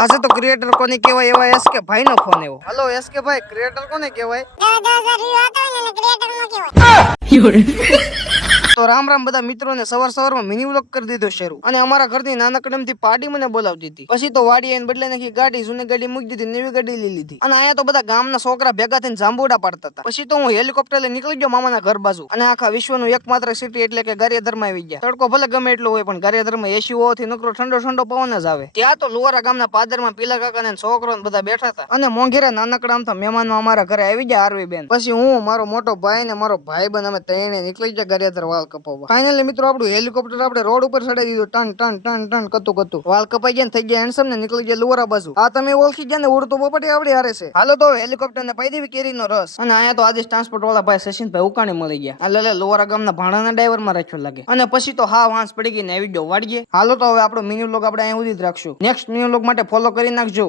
આજે તો ક્રિએટર કોને કહેવાય એવા એસકે ભાઈ નો ફોન આવ્યો. હેલો એસકે ભાઈ, ક્રિએટર કોને કહેવાય? તો રામ રામ બધા મિત્રોને સવારમાં મિની વ્લોગ કરી દીધો શરૂ. અને અમારા ઘરની નાનકડમથી પાર્ટી મને બોલાવતી હતી. પછી તો વાડી આઈને બદલે નાખી ગાડી, જૂની ગાડી મૂકી દીધી, નવી ગાડી લઈ લીધી. અને અહીંયા તો બધા ગામના છોકરા ભેગા થઈને જાંબુડા પાડતા હતા. પછી તો હું હેલિકોપ્ટર લઈને નીકળી ગયો મામાના ઘર બાજુ. અને આખા વિશ્વનું એકમાત્ર સિટી એટલે કે ગારિયાધારમાં આવી ગયા. તડકો ભલે ગમે એટલો હોય પણ ગારિયાધારમાં એસી હોવાથી નકરો ઠંડો ઠંડો પવન જ આવે. ત્યાં તો લુવારા ગામના પાદરમાં પીલા કાકા ને છોકરો બધા બેઠા હતા. અને મોંઘેરા નાનકડા આમ તો મહેમાનો અમારા ઘરે આવી ગયા આરવી બેન. પછી હું, મારો મોટો ભાઈ ને મારો ભાઈ બંધ અમે ત્રણે નીકળી ગયા ગારિયાધાર વાળ કપાવવા. ફાઇનલી મિત્રો આપણું હેલિકોપ્ટર આપણે રોડ ઉપર ચડાવી દીધું. ટન ટન ટન ટન કતું વાલ કપાઈ ગયા, થઈ ગયા હેન્ડસમ ને નીકળી ગયા લુવારા બાજુ. આ તમે ઓળખી ગયા ને, ઉડતો પોપટી આવડી હારે છે. હાલો તો હેલિકોપ્ટર ને પાઈ દેવી કેરીનો રસ. અને અહીંયા તો આદેશ ટ્રાન્સપોર્ટ વાળા ભાઈ સચિનભાઈ ઉકાણી મળી ગયા. આ લે લુવારા ગામના ભાણાના ડ્રાઈવર માં રાખ્યો લાગે. અને પછી તો હા વાંસ પડી ગઈ ને આવી ગયો વાડીએ. હાલો તો હવે આપણો મિની વ્લોગ આપણે અહીંયા સુધી જ રાખશું. નેક્સ્ટ મિની વ્લોગ માટે ફોલો કરી નાખજો.